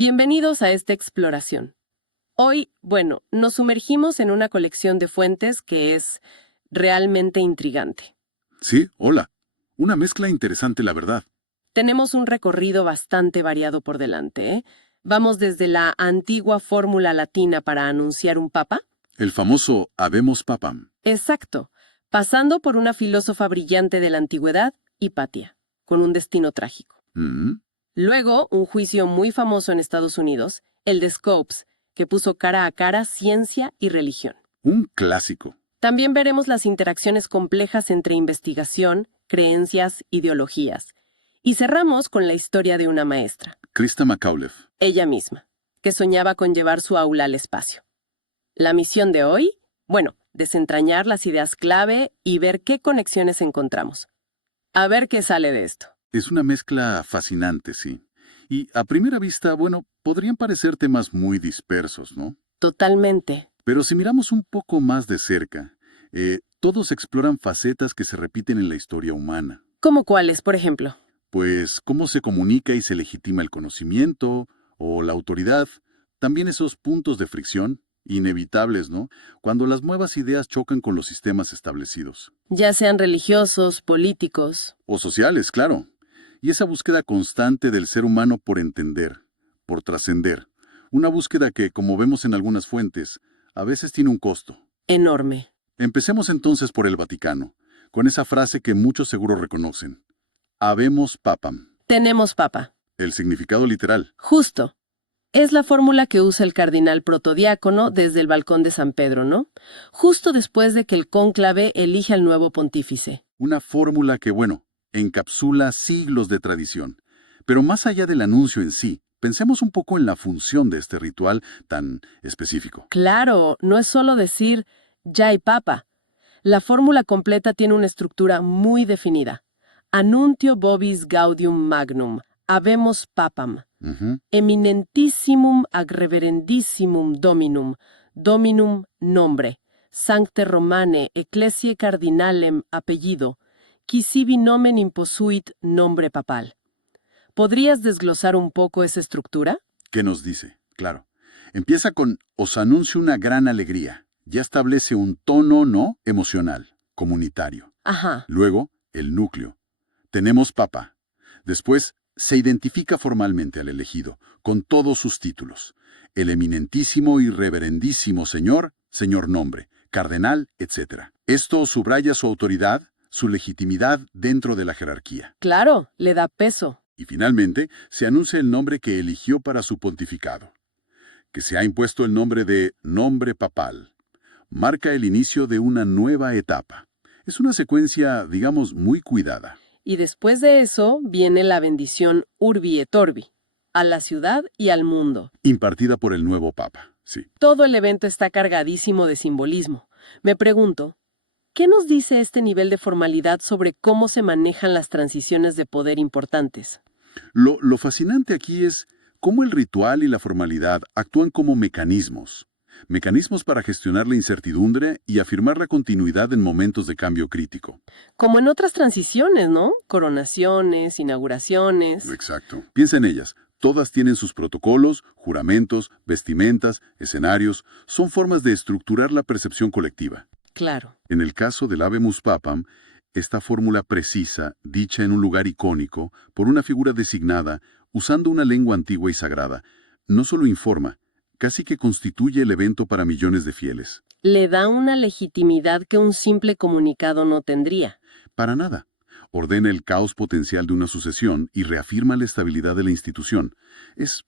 Bienvenidos a esta exploración. Hoy, nos sumergimos en una colección de fuentes que es realmente intrigante. Sí, hola. Una mezcla interesante, la verdad. Tenemos un recorrido bastante variado por delante, ¿eh? Vamos desde la antigua fórmula latina para anunciar un papa. El famoso Habemus Papam. Exacto. Pasando por una filósofa brillante de la antigüedad, Hipatia, con un destino trágico. Mm, Luego, un juicio muy famoso en Estados Unidos, el de Scopes, que puso cara a cara ciencia y religión. un clásico. También veremos las interacciones complejas entre investigación, creencias, ideologías. Y cerramos con la historia de una maestra, Krista McAuliffe. ella misma, que soñaba con llevar su aula al espacio. La misión de hoy, desentrañar las ideas clave y ver qué conexiones encontramos. A ver qué sale de esto. Es una mezcla fascinante, sí. Y a primera vista, podrían parecer temas muy dispersos, ¿no? Totalmente. Pero si miramos un poco más de cerca, todos exploran facetas que se repiten en la historia humana. ¿Cómo cuáles, por ejemplo? Pues cómo se comunica y se legitima el conocimiento o la autoridad. También esos puntos de fricción, inevitables, ¿no? Cuando las nuevas ideas chocan con los sistemas establecidos. Ya sean religiosos, políticos. O sociales, claro. Y esa búsqueda constante del ser humano por entender, por trascender. Una búsqueda que, como vemos en algunas fuentes, a veces tiene un costo. Enorme. Empecemos entonces por el Vaticano, con esa frase que muchos seguro reconocen. Habemus Papam. Tenemos papa. El significado literal. Justo. Es la fórmula que usa el cardenal protodiácono desde el balcón de San Pedro, ¿no? Justo después de que el cónclave elige al nuevo pontífice. Una fórmula que, encapsula siglos de tradición. Pero más allá del anuncio en sí, pensemos un poco en la función de este ritual tan específico. Claro, no es solo decir ya hay papa. La fórmula completa tiene una estructura muy definida. Annuntio vobis gaudium magnum, habemus papam, Ujú. eminentissimum ag reverendissimum dominum, dominum nombre, sancte Romane ecclesiae cardinalem apellido, qui sibi nomen imposuit nombre papal. ¿Podrías desglosar un poco esa estructura? ¿Qué nos dice? Claro. Empieza con os anuncio una gran alegría. Ya establece un tono no emocional, comunitario. Ajá. Luego, el núcleo. Tenemos papa. Después, se identifica formalmente al elegido, con todos sus títulos. El eminentísimo y reverendísimo señor, señor nombre, cardenal, etc. Esto subraya su autoridad, su legitimidad dentro de la jerarquía. Claro, le da peso. Y finalmente, se anuncia el nombre que eligió para su pontificado, que se ha impuesto el nombre de nombre papal. Marca el inicio de una nueva etapa. Es una secuencia, digamos, muy cuidada. Y después de eso viene la bendición Urbi et Orbi, a la ciudad y al mundo. Impartida por el nuevo papa, sí. Todo el evento está cargadísimo de simbolismo. Me pregunto, ¿qué nos dice este nivel de formalidad sobre cómo se manejan las transiciones de poder importantes? Lo fascinante aquí es cómo el ritual y la formalidad actúan como mecanismos. Mecanismos para gestionar la incertidumbre y afirmar la continuidad en momentos de cambio crítico. Como en otras transiciones, ¿no? Coronaciones, inauguraciones. Exacto. Piensa en ellas. Todas tienen sus protocolos, juramentos, vestimentas, escenarios. Son formas de estructurar la percepción colectiva. Claro. En el caso del Habemus Papam, esta fórmula precisa, dicha en un lugar icónico, por una figura designada, usando una lengua antigua y sagrada, no solo informa, casi que constituye el evento para millones de fieles. Le da una legitimidad que un simple comunicado no tendría. Para nada. Ordena el caos potencial de una sucesión y reafirma la estabilidad de la institución. Es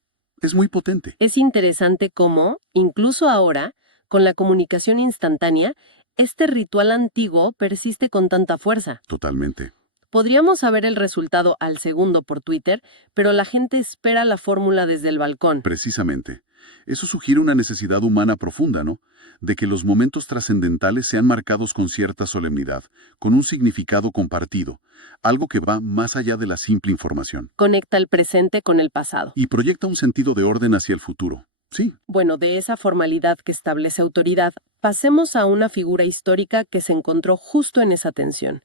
muy potente. Es interesante cómo, incluso ahora, con la comunicación instantánea, este ritual antiguo persiste con tanta fuerza. Totalmente. Podríamos saber el resultado al segundo por Twitter, pero la gente espera la fórmula desde el balcón. Precisamente. Eso sugiere una necesidad humana profunda, ¿no? De que los momentos trascendentales sean marcados con cierta solemnidad, con un significado compartido, algo que va más allá de la simple información. Conecta el presente con el pasado. Y proyecta un sentido de orden hacia el futuro. Sí, Bueno, de esa formalidad que establece autoridad, pasemos a una figura histórica que se encontró justo en esa tensión.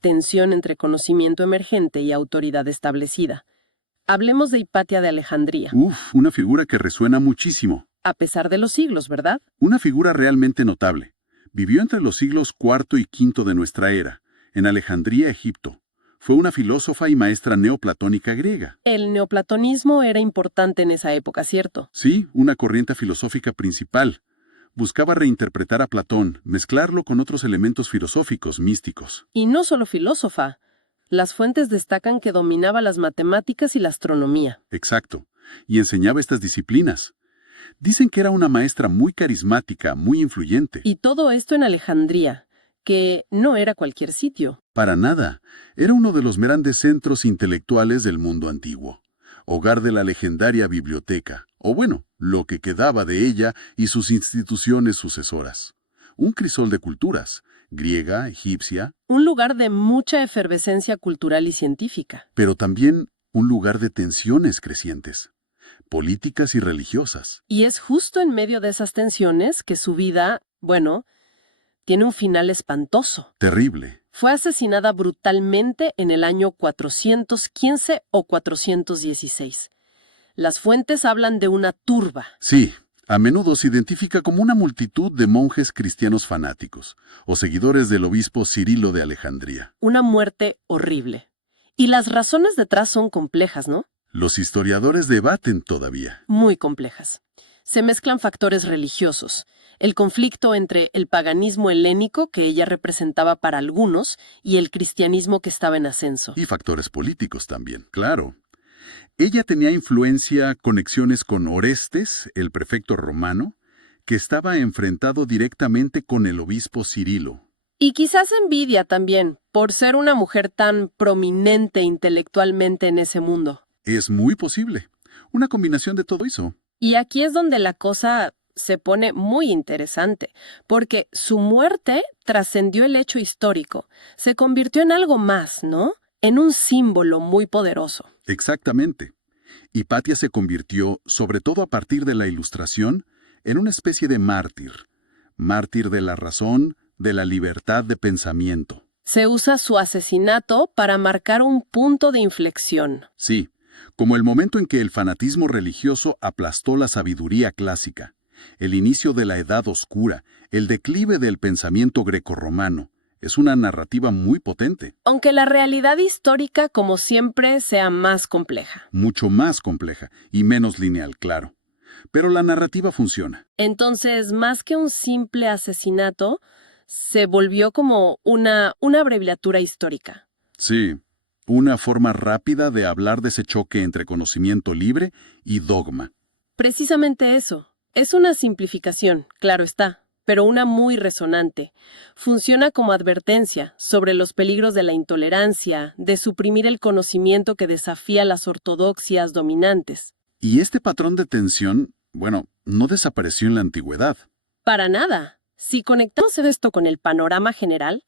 Tensión entre conocimiento emergente y autoridad establecida. Hablemos de Hipatia de Alejandría. Uf, una figura que resuena muchísimo. A pesar de los siglos, ¿verdad? Una figura realmente notable. Vivió entre los siglos IV y V de nuestra era, en Alejandría, Egipto. Fue una filósofa y maestra neoplatónica griega. El neoplatonismo era importante en esa época, ¿cierto? Sí, una corriente filosófica principal. Buscaba reinterpretar a Platón, mezclarlo con otros elementos filosóficos, místicos. Y no solo filósofa. Las fuentes destacan que dominaba las matemáticas y la astronomía. Exacto. Y enseñaba estas disciplinas. Dicen que era una maestra muy carismática, muy influyente. Y todo esto en Alejandría, que no era cualquier sitio. Para nada. Era uno de los grandes centros intelectuales del mundo antiguo. Hogar de la legendaria biblioteca, o bueno, lo que quedaba de ella y sus instituciones sucesoras. Un crisol de culturas, griega, egipcia, Un lugar de mucha efervescencia cultural y científica. pero también un lugar de tensiones crecientes, políticas y religiosas. Y es justo en medio de esas tensiones que su vida, bueno, tiene un final espantoso. Terrible. Fue asesinada brutalmente en el año 415 o 416. Las fuentes hablan de una turba. Sí, a menudo se identifica como una multitud de monjes cristianos fanáticos o seguidores del obispo Cirilo de Alejandría. Una muerte horrible. Y las razones detrás son complejas, ¿no? Los historiadores debaten todavía. Muy complejas. Se mezclan factores religiosos, el conflicto entre el paganismo helénico que ella representaba para algunos y el cristianismo que estaba en ascenso. Y factores políticos también, claro. Ella tenía influencia, conexiones con Orestes, el prefecto romano, que estaba enfrentado directamente con el obispo Cirilo. Y quizás envidia también, por ser una mujer tan prominente intelectualmente en ese mundo. Es muy posible. Una combinación de todo eso. Y aquí es donde la cosa se pone muy interesante, porque su muerte trascendió el hecho histórico, se convirtió en algo más, ¿no? En un símbolo muy poderoso. Exactamente. Hipatia se convirtió, sobre todo a partir de la Ilustración, en una especie de mártir. Mártir de la razón, de la libertad de pensamiento. Se usa su asesinato para marcar un punto de inflexión. Sí, como el momento en que el fanatismo religioso aplastó la sabiduría clásica, el inicio de la Edad Oscura, el declive del pensamiento grecorromano. Es una narrativa muy potente. Aunque la realidad histórica, como siempre, sea más compleja. Mucho más compleja y menos lineal, claro. Pero la narrativa funciona. Entonces, más que un simple asesinato, se volvió como una abreviatura histórica. Sí, una forma rápida de hablar de ese choque entre conocimiento libre y dogma. Precisamente eso. Es una simplificación, claro está, pero una muy resonante. Funciona como advertencia sobre los peligros de la intolerancia, de suprimir el conocimiento que desafía las ortodoxias dominantes. Y este patrón de tensión, bueno, no desapareció en la antigüedad. Para nada. Si conectamos esto con el panorama general,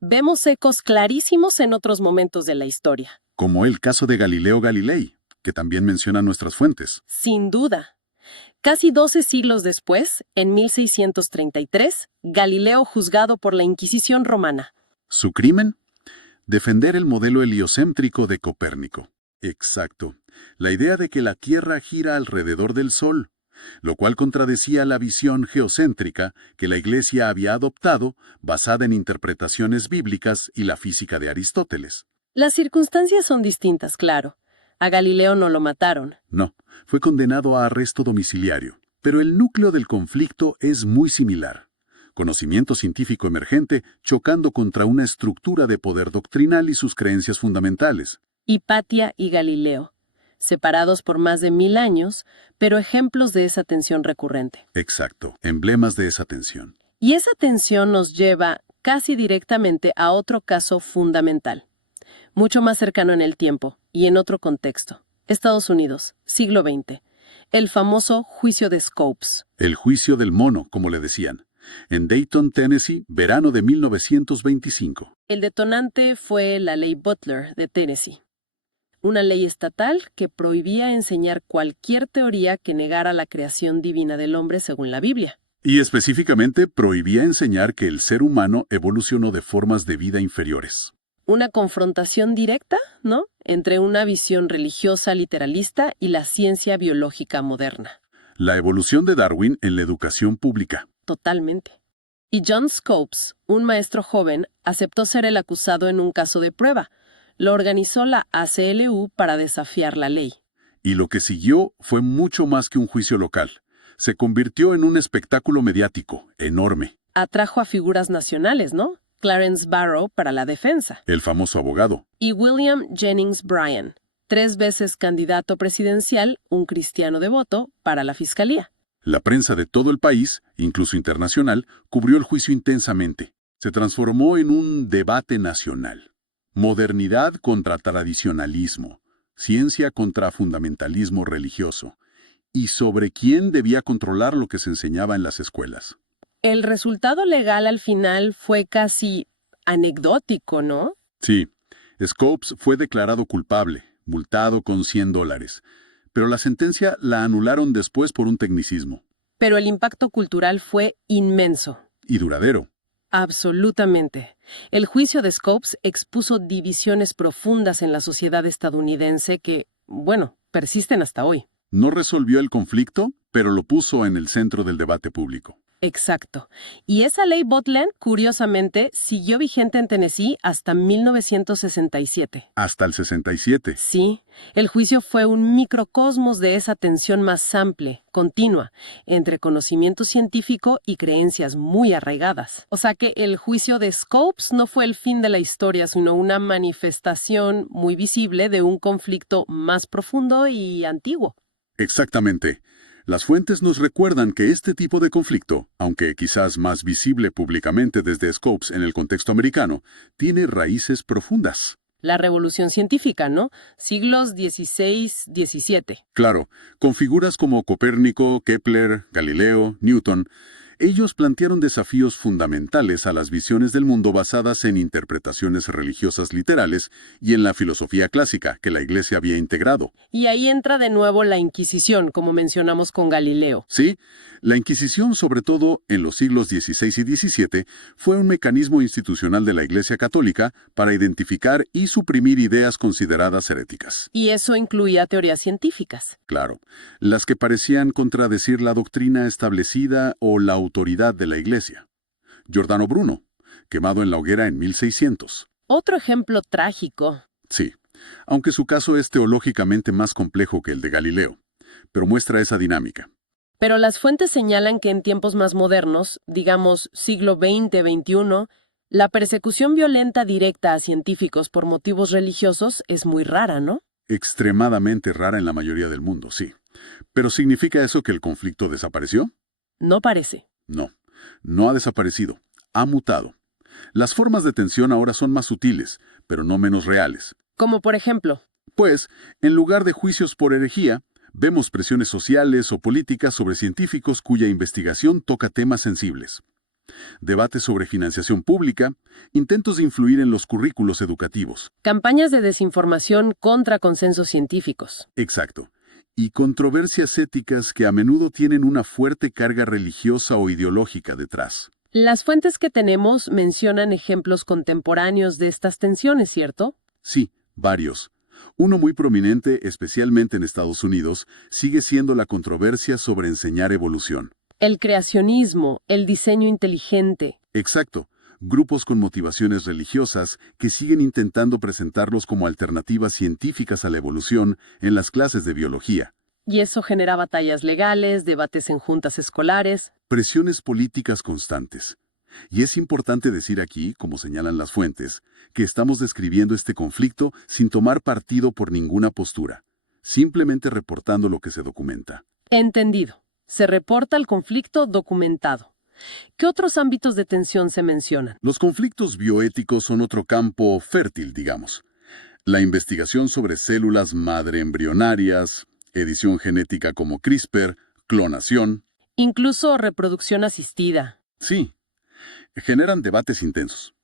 vemos ecos clarísimos en otros momentos de la historia. Como el caso de Galileo Galilei, que también mencionan nuestras fuentes. Sin duda. Casi 12 siglos después, en 1633, Galileo juzgado por la Inquisición romana. ¿Su crimen? Defender el modelo heliocéntrico de Copérnico. Exacto. La idea de que la Tierra gira alrededor del Sol, lo cual contradecía la visión geocéntrica que la Iglesia había adoptado, basada en interpretaciones bíblicas y la física de Aristóteles. Las circunstancias son distintas, claro. A Galileo no lo mataron. No, fue condenado a arresto domiciliario. Pero el núcleo del conflicto es muy similar. Conocimiento científico emergente chocando contra una estructura de poder doctrinal y sus creencias fundamentales. Hipatia y Galileo, separados por más de 1000 años, pero ejemplos de esa tensión recurrente. Exacto, emblemas de esa tensión. Y esa tensión nos lleva casi directamente a otro caso fundamental, mucho más cercano en el tiempo y en otro contexto. Estados Unidos, siglo XX. El famoso juicio de Scopes. El juicio del mono, como le decían. En Dayton, Tennessee, verano de 1925. El detonante fue la ley Butler de Tennessee. Una ley estatal que prohibía enseñar cualquier teoría que negara la creación divina del hombre según la Biblia. Y específicamente prohibía enseñar que el ser humano evolucionó de formas de vida inferiores. una confrontación directa, ¿no?, entre una visión religiosa literalista y la ciencia biológica moderna. La evolución de Darwin en la educación pública. Totalmente. Y John Scopes, un maestro joven, aceptó ser el acusado en un caso de prueba. Lo organizó la ACLU para desafiar la ley. Y lo que siguió fue mucho más que un juicio local. Se convirtió en un espectáculo mediático enorme. Atrajo a figuras nacionales, ¿no? Clarence Barrow para la defensa. El famoso abogado. Y William Jennings Bryan, 3 veces candidato presidencial, un cristiano devoto, para la fiscalía. La prensa de todo el país, incluso internacional, cubrió el juicio intensamente. Se transformó en un debate nacional. Modernidad contra tradicionalismo. Ciencia contra fundamentalismo religioso. Y sobre quién debía controlar lo que se enseñaba en las escuelas. El resultado legal al final fue casi anecdótico, ¿no? Sí, Scopes fue declarado culpable, multado con $100, pero la sentencia la anularon después por un tecnicismo. Pero el impacto cultural fue inmenso. Y duradero. Absolutamente. El juicio de Scopes expuso divisiones profundas en la sociedad estadounidense que, bueno, persisten hasta hoy. No resolvió el conflicto, pero lo puso en el centro del debate público. Exacto. Y esa ley Botland, curiosamente, siguió vigente en Tennessee hasta 1967. Hasta el 67. Sí, el juicio fue un microcosmos de esa tensión más amplia, continua, entre conocimiento científico y creencias muy arraigadas. O sea que el juicio de Scopes no fue el fin de la historia, sino una manifestación muy visible de un conflicto más profundo y antiguo. Exactamente. Las fuentes nos recuerdan que este tipo de conflicto, aunque quizás más visible públicamente desde Scopes en el contexto americano, tiene raíces profundas. La revolución científica, ¿no? Siglos XVI, XVII. Claro, con figuras como Copérnico, Kepler, Galileo, Newton, ellos plantearon desafíos fundamentales a las visiones del mundo basadas en interpretaciones religiosas literales y en la filosofía clásica que la Iglesia había integrado. Y ahí entra de nuevo la Inquisición, como mencionamos con Galileo. Sí, la Inquisición, sobre todo en los siglos XVI y XVII, fue un mecanismo institucional de la Iglesia Católica para identificar y suprimir ideas consideradas heréticas. Y eso incluía teorías científicas. Claro, las que parecían contradecir la doctrina establecida o la autoridad de la Iglesia. Giordano Bruno, quemado en la hoguera en 1600. Otro ejemplo trágico. Sí, aunque su caso es teológicamente más complejo que el de Galileo, pero muestra esa dinámica. Pero las fuentes señalan que en tiempos más modernos, digamos siglo XX-XXI, la persecución violenta directa a científicos por motivos religiosos es muy rara, ¿no? Extremadamente rara en la mayoría del mundo, sí. ¿Pero significa eso que el conflicto desapareció? No parece. No, no ha desaparecido, ha mutado. Las formas de tensión ahora son más sutiles, pero no menos reales. Como por ejemplo, Pues, en lugar de juicios por herejía, vemos presiones sociales o políticas sobre científicos cuya investigación toca temas sensibles. Debates sobre financiación pública, intentos de influir en los currículos educativos. campañas de desinformación contra consensos científicos. Exacto. Y controversias éticas que a menudo tienen una fuerte carga religiosa o ideológica detrás. Las fuentes que tenemos mencionan ejemplos contemporáneos de estas tensiones, ¿cierto? Sí, varios. Uno muy prominente, especialmente en Estados Unidos, sigue siendo la controversia sobre enseñar evolución. El creacionismo, el diseño inteligente. Exacto. Grupos con motivaciones religiosas que siguen intentando presentarlos como alternativas científicas a la evolución en las clases de biología. Y eso genera batallas legales, debates en juntas escolares. Presiones políticas constantes. Y es importante decir aquí, como señalan las fuentes, que estamos describiendo este conflicto sin tomar partido por ninguna postura, simplemente reportando lo que se documenta. Entendido. Se reporta el conflicto documentado. ¿Qué otros ámbitos de tensión se mencionan? Los conflictos bioéticos son otro campo fértil, digamos. La investigación sobre células madre embrionarias, edición genética como CRISPR, clonación. Incluso reproducción asistida. Sí, generan debates intensos.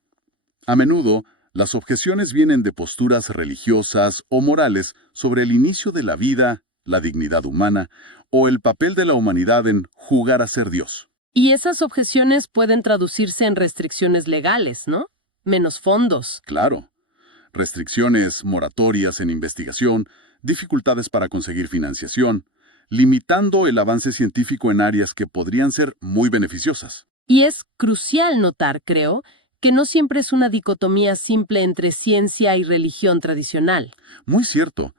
A menudo, las objeciones vienen de posturas religiosas o morales sobre el inicio de la vida, la dignidad humana o el papel de la humanidad en jugar a ser Dios. Y esas objeciones pueden traducirse en restricciones legales, ¿no? Menos fondos. Claro, restricciones, moratorias en investigación, dificultades para conseguir financiación, limitando el avance científico en áreas que podrían ser muy beneficiosas. Y es crucial notar, creo, que no siempre es una dicotomía simple entre ciencia y religión tradicional. Muy cierto.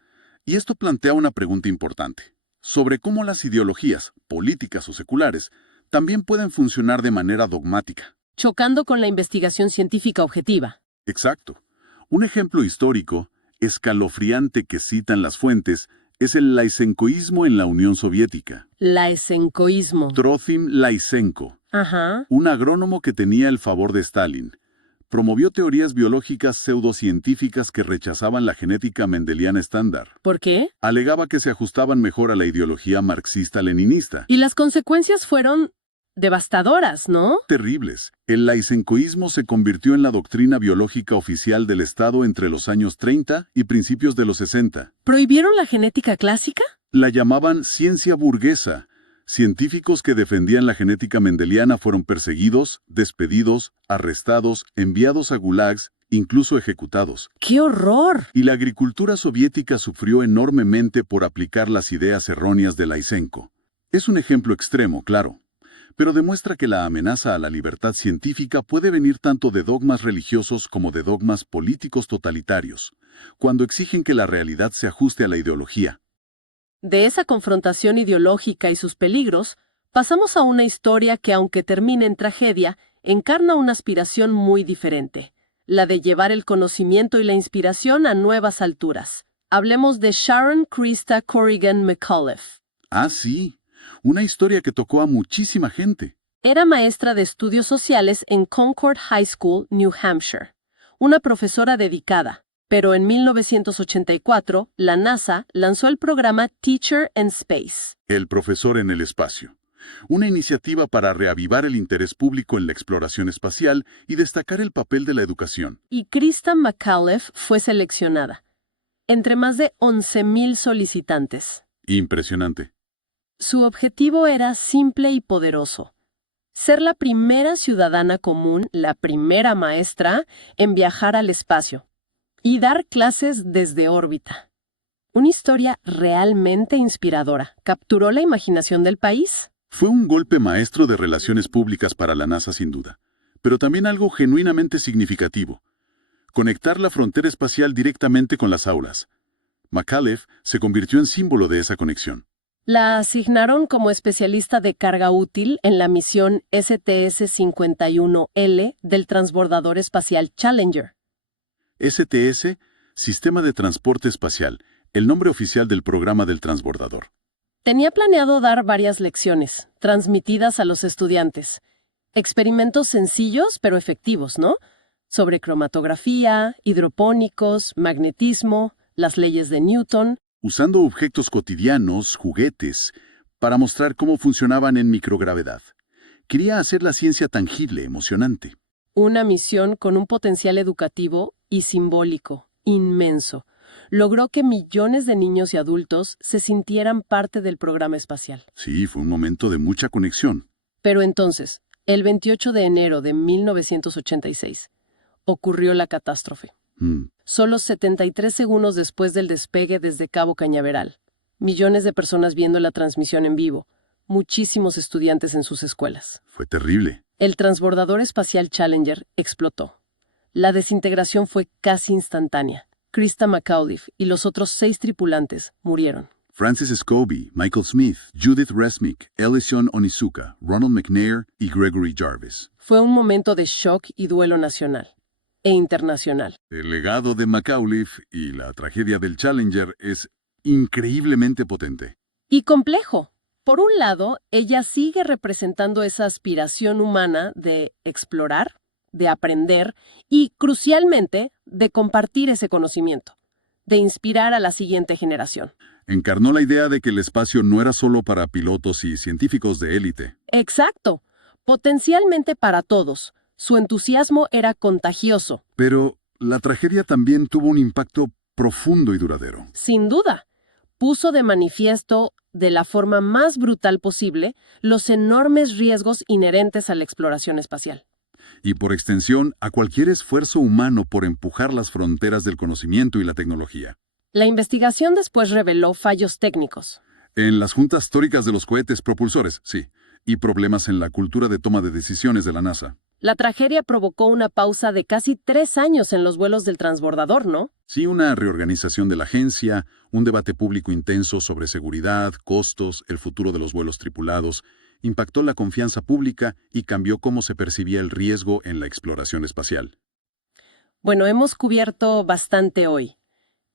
Y esto plantea una pregunta importante, sobre cómo las ideologías, políticas o seculares, también pueden funcionar de manera dogmática. Chocando con la investigación científica objetiva. Exacto. Un ejemplo histórico, escalofriante que citan las fuentes, es el laisenkoísmo en la Unión Soviética. Laisenkoísmo. Trofim Laisenko, Ajá. un agrónomo que tenía el favor de Stalin, promovió teorías biológicas pseudocientíficas que rechazaban la genética mendeliana estándar. ¿Por qué? Alegaba que se ajustaban mejor a la ideología marxista-leninista. Y las consecuencias fueron devastadoras, ¿no? Terribles. El laisenkoísmo se convirtió en la doctrina biológica oficial del Estado entre los años 30 y principios de los 60. ¿Prohibieron la genética clásica? La llamaban ciencia burguesa. Científicos que defendían la genética mendeliana fueron perseguidos, despedidos, arrestados, enviados a gulags, incluso ejecutados. ¡Qué horror! Y la agricultura soviética sufrió enormemente por aplicar las ideas erróneas de Lysenko. Es un ejemplo extremo, claro, pero demuestra que la amenaza a la libertad científica puede venir tanto de dogmas religiosos como de dogmas políticos totalitarios, cuando exigen que la realidad se ajuste a la ideología. De esa confrontación ideológica y sus peligros, pasamos a una historia que, aunque termine en tragedia, encarna una aspiración muy diferente, la de llevar el conocimiento y la inspiración a nuevas alturas. Hablemos de Sharon Krista Corrigan McAuliffe. Ah, sí, una historia que tocó a muchísima gente. Era maestra de estudios sociales en Concord High School, New Hampshire, una profesora dedicada. Pero en 1984, la NASA lanzó el programa Teacher in Space. El profesor en el espacio. Una iniciativa para reavivar el interés público en la exploración espacial y destacar el papel de la educación. Y Krista McAuliffe fue seleccionada, entre más de 11,000 solicitantes. Impresionante. Su objetivo era simple y poderoso: ser la primera ciudadana común, la primera maestra en viajar al espacio y dar clases desde órbita. Una historia realmente inspiradora. ¿Capturó la imaginación del país? Fue un golpe maestro de relaciones públicas para la NASA sin duda, pero también algo genuinamente significativo: conectar la frontera espacial directamente con las aulas. McAuliffe se convirtió en símbolo de esa conexión. La asignaron como especialista de carga útil en la misión STS-51L del transbordador espacial Challenger. STS, Sistema de Transporte Espacial, el nombre oficial del programa del transbordador. Tenía planeado dar varias lecciones, transmitidas a los estudiantes. Experimentos sencillos pero efectivos, ¿no? Sobre cromatografía, hidropónicos, magnetismo, las leyes de Newton. Usando objetos cotidianos, juguetes, para mostrar cómo funcionaban en microgravedad. Quería hacer la ciencia tangible, emocionante. Una misión con un potencial educativo y simbólico inmenso. Logró que millones de niños y adultos se sintieran parte del programa espacial. Sí, fue un momento de mucha conexión. Pero entonces, el 28 de enero de 1986, ocurrió la catástrofe. Solo 73 segundos después del despegue desde Cabo Cañaveral. Millones de personas viendo la transmisión en vivo. Muchísimos estudiantes en sus escuelas. Fue terrible. El transbordador espacial Challenger explotó. La desintegración fue casi instantánea. Krista McAuliffe y los otros 6 tripulantes murieron. Francis Scobie, Michael Smith, Judith Resnick, Ellison Onizuka, Ronald McNair y Gregory Jarvis. Fue un momento de shock y duelo nacional e internacional. El legado de McAuliffe y la tragedia del Challenger es increíblemente potente. Y complejo. Por un lado, ella sigue representando esa aspiración humana de explorar, de aprender y, crucialmente, de compartir ese conocimiento, de inspirar a la siguiente generación. Encarnó la idea de que el espacio no era solo para pilotos y científicos de élite. Exacto. Potencialmente para todos. Su entusiasmo era contagioso. Pero la tragedia también tuvo un impacto profundo y duradero. Sin duda. Puso de manifiesto, de la forma más brutal posible, los enormes riesgos inherentes a la exploración espacial. Y por extensión, a cualquier esfuerzo humano por empujar las fronteras del conocimiento y la tecnología. La investigación después reveló fallos técnicos. En las juntas tóricas de los cohetes propulsores, sí, y problemas en la cultura de toma de decisiones de la NASA. La tragedia provocó una pausa de casi 3 años en los vuelos del transbordador, ¿no? Sí, una reorganización de la agencia, un debate público intenso sobre seguridad, costos, el futuro de los vuelos tripulados, impactó la confianza pública y cambió cómo se percibía el riesgo en la exploración espacial. Bueno, hemos cubierto bastante hoy.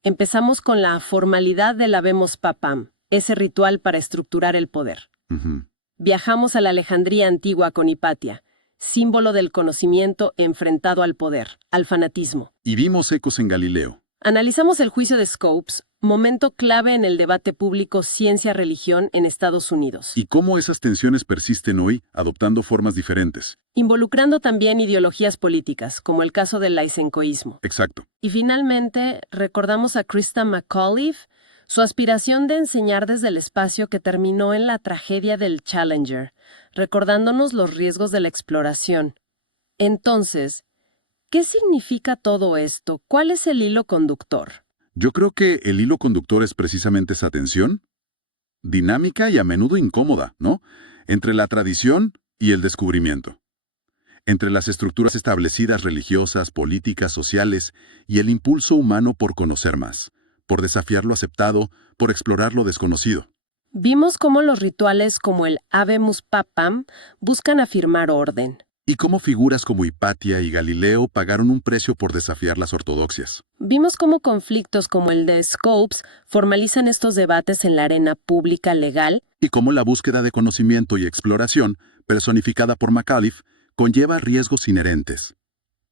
Empezamos con la formalidad del Habemos Papam, ese ritual para estructurar el poder. Ujú. Viajamos a la Alejandría antigua con Hipatia, símbolo del conocimiento enfrentado al poder, al fanatismo. Y vimos ecos en Galileo. Analizamos el juicio de Scopes, momento clave en el debate público ciencia-religión en Estados Unidos, Y cómo esas tensiones persisten hoy, adoptando formas diferentes. involucrando también ideologías políticas, como el caso del laicencoísmo. Exacto. Y finalmente, recordamos a Krista McAuliffe, su aspiración de enseñar desde el espacio que terminó en la tragedia del Challenger, recordándonos los riesgos de la exploración. Entonces, ¿qué significa todo esto? ¿Cuál es el hilo conductor? Yo creo que el hilo conductor es precisamente esa tensión, dinámica y a menudo incómoda, ¿no? Entre la tradición y el descubrimiento. Entre las estructuras establecidas religiosas, políticas, sociales y el impulso humano por conocer más, por desafiar lo aceptado, por explorar lo desconocido. Vimos cómo los rituales como el Habemus Papam buscan afirmar orden. Y cómo figuras como Hipatia y Galileo pagaron un precio por desafiar las ortodoxias. Vimos cómo conflictos como el de Scopes formalizan estos debates en la arena pública legal. Y cómo la búsqueda de conocimiento y exploración, personificada por McAuliffe, conlleva riesgos inherentes.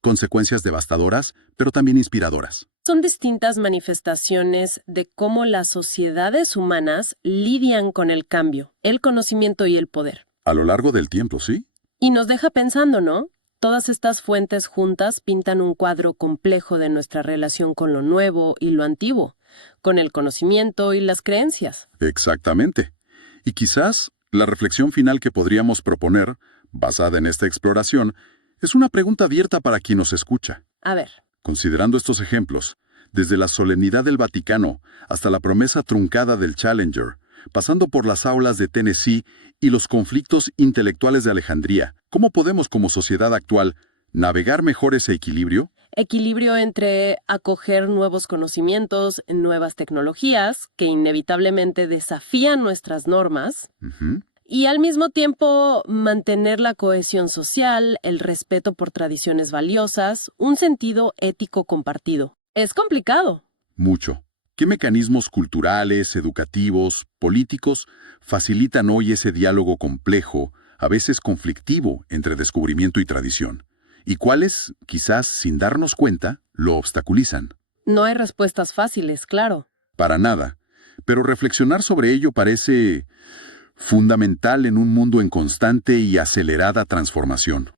Consecuencias devastadoras, pero también inspiradoras. Son distintas manifestaciones de cómo las sociedades humanas lidian con el cambio, el conocimiento y el poder. A lo largo del tiempo, ¿sí? Y nos deja pensando, ¿no? Todas estas fuentes juntas pintan un cuadro complejo de nuestra relación con lo nuevo y lo antiguo, con el conocimiento y las creencias. Exactamente. Y quizás la reflexión final que podríamos proponer, basada en esta exploración, es una pregunta abierta para quien nos escucha. A ver, Considerando estos ejemplos, desde la solemnidad del Vaticano hasta la promesa truncada del Challenger, pasando por las aulas de Tennessee y los conflictos intelectuales de Alejandría, ¿cómo podemos como sociedad actual navegar mejor ese equilibrio? equilibrio entre acoger nuevos conocimientos, nuevas tecnologías, que inevitablemente desafían nuestras normas, Ujú. y al mismo tiempo mantener la cohesión social, el respeto por tradiciones valiosas, un sentido ético compartido. Es complicado. Mucho. ¿Qué mecanismos culturales, educativos, políticos facilitan hoy ese diálogo complejo, a veces conflictivo, entre descubrimiento y tradición? ¿Y cuáles, quizás sin darnos cuenta, lo obstaculizan? No hay respuestas fáciles, claro. Para nada. Pero reflexionar sobre ello parece fundamental en un mundo en constante y acelerada transformación.